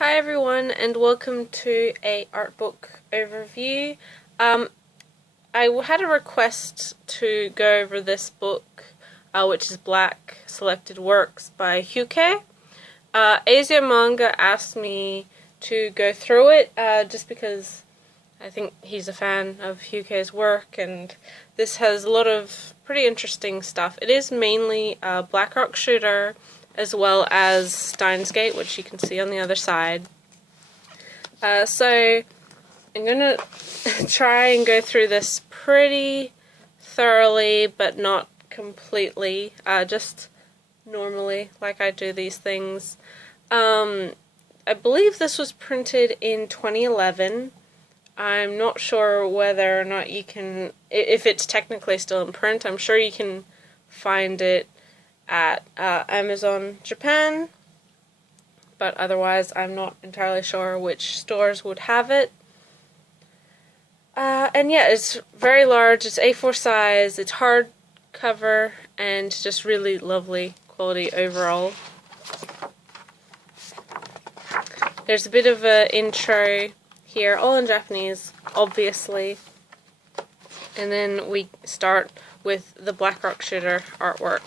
Hi everyone, and welcome to a Artbook overview. I had a request to go over this book, which is Black Selected Works by Huke. AZiO Manga asked me to go through it just because I think he's a fan of Huke's work, and this has a lot of pretty interesting stuff. It is mainly Black Rock Shooter, as well as Steins, which you can see on the other side. So I'm gonna try and go through this pretty thoroughly, but not completely, just normally, like I do these things. I believe this was printed in 2011. I'm not sure whether or not you can, if it's technically still in print. I'm sure you can find it at Amazon Japan, but otherwise I'm not entirely sure which stores would have it. And yeah, it's very large, it's A4 size, it's hardcover, and just really lovely quality overall. There's a bit of an intro here, all in Japanese, obviously. And then we start with the Black Rock Shooter artwork.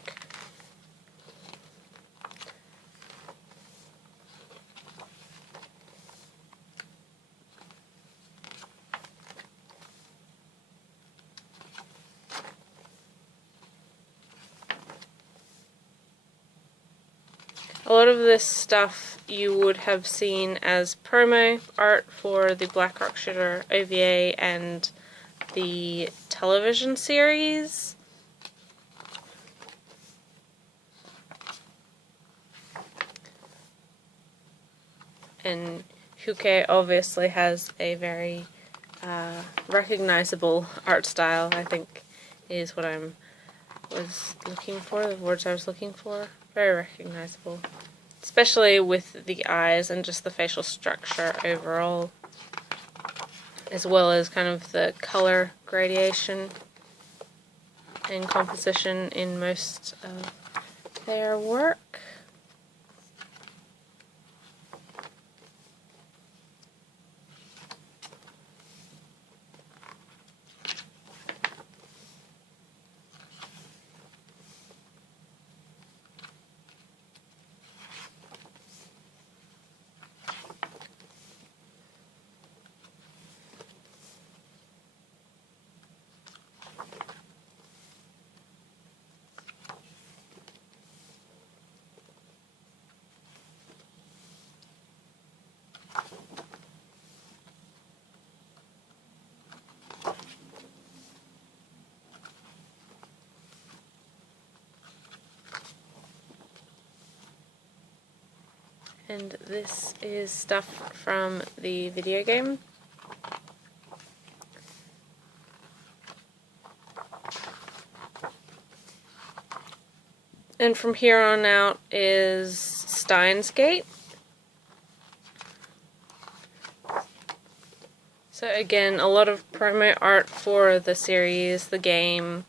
A lot of this stuff you would have seen as promo art for the Black Rock Shooter OVA and the television series. And Huke obviously has a very recognizable art style, I think is what I was looking for, the words I was looking for. Very recognizable, especially with the eyes and just the facial structure overall, as well as kind of the color gradation and composition in most of their work. And this is stuff from the video game. And from here on out is Steins. So again, a lot of promo art for the series, the game,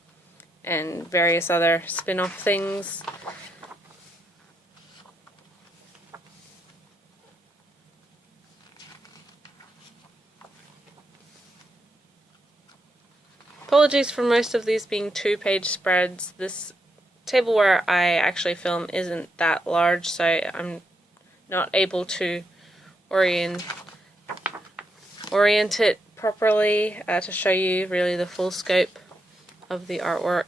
and various other spin-off things. Apologies for most of these being 2-page spreads. This table where I actually film isn't that large, so I'm not able to orient it properly to show you really the full scope of the artwork.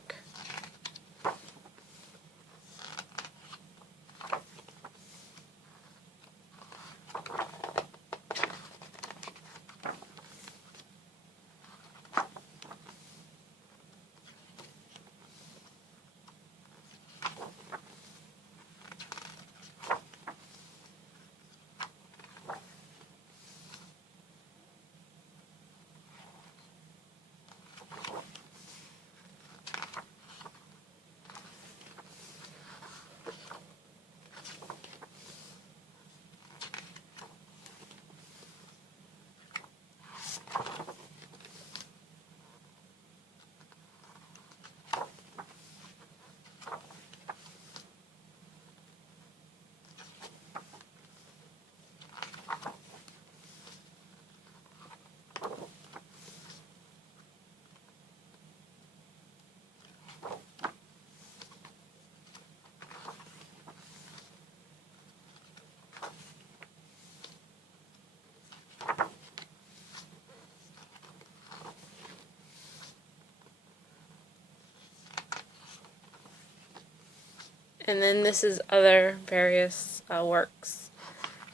And then this is other various works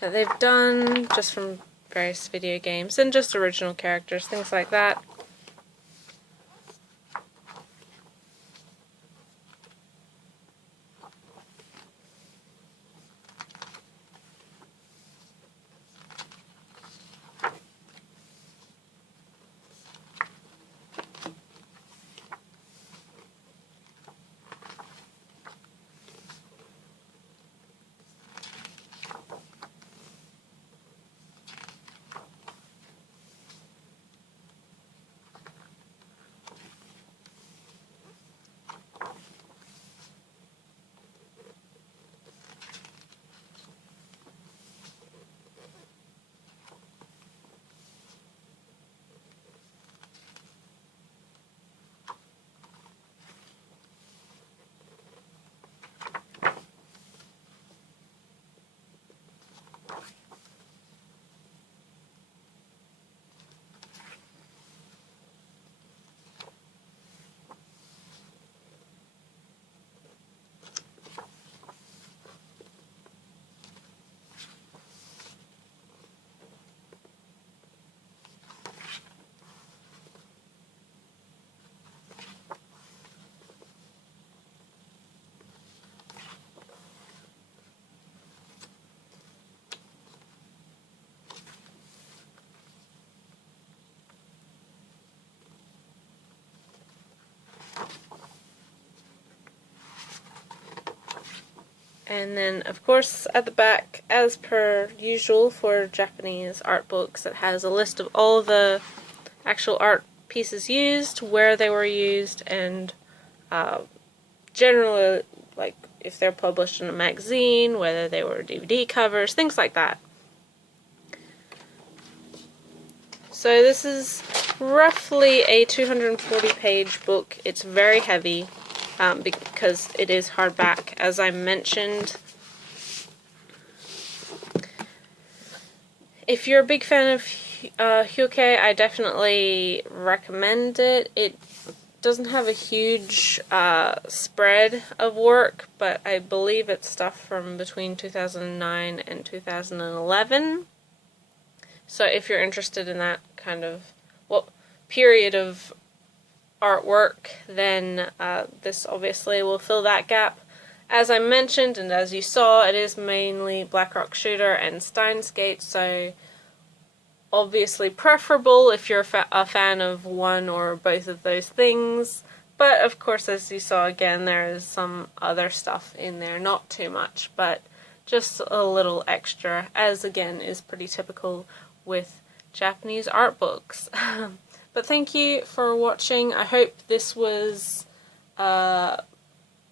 that they've done, just from various video games, and just original characters, things like that. And then, of course, at the back, as per usual for Japanese art books, it has a list of all the actual art pieces used, where they were used, and generally, like, if they're published in a magazine, whether they were DVD covers, things like that. So this is roughly a 240-page book. It's very heavy. Because it is hardback, as I mentioned. If you're a big fan of huke, I definitely recommend it. It doesn't have a huge spread of work, but I believe it's stuff from between 2009 and 2011. So if you're interested in that kind of period of artwork, then this obviously will fill that gap. As I mentioned, and as you saw, it is mainly Black Rock Shooter and Steins, so obviously preferable if you're a fan of one or both of those things. But of course, as you saw again, there is some other stuff in there, not too much, but just a little extra, as again is pretty typical with Japanese art books. But thank you for watching. I hope this was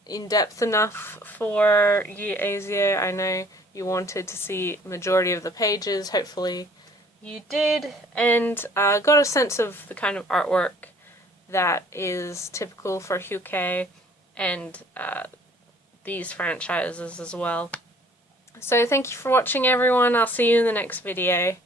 in-depth enough for you, AZiO. I know you wanted to see majority of the pages. Hopefully you did, and got a sense of the kind of artwork that is typical for huke and these franchises as well. So thank you for watching, everyone. I'll see you in the next video.